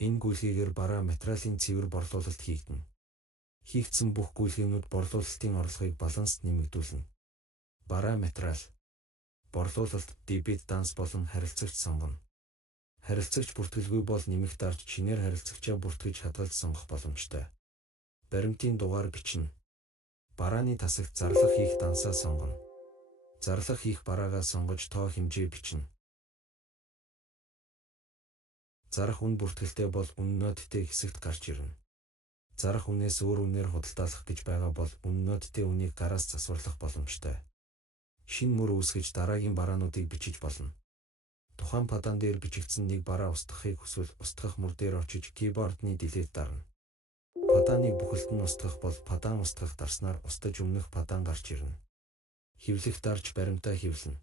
Энэ гүйлгээгээр бараа материалын цэвэр борлуулалт хийгдэнэ. Хийгдсэн бүх гүйлгээнүүд борлуулалтын орлогыг баланст нэмэгдүүлнэ. Бараа материал борлуулалт дебет данс болон харилцагч сонгоно. Харилцагч бүртгэлгүй бол нэмэх дарж шинээр харилцагчаа бүртгэж хадгалж сонгох боломжтой. Баримтын дугаар бичнэ. Барааны тасагт зарлах хийх дансаа сонгоно. Зарлах хийх бараагаа сонгож тоо хэмжээ бичнэ. Зарах үн бүртгэлтэй бол үн ноттэй хэсэгт гарч ирнэ. Зарах үнээс өөр үнээр худалдаалах гэж байгаа бол үн ноттэй үнийг гараас засварлах боломжтой. Шинэ мөр үүсгэж дараагийн бараануудыг бичиж болно. Тухайн падан дээр бичигдсэн нэг бараа устгахыг хүсвэл устгах мөр дээр очиж keyboard-ны delete дарна. Паданыг бүхэлд нь устгах бол падан устгах дарснаар устж өмнөх падан гарч ирнэ. Хэвлэх дарж баримтаа хэвлэнэ.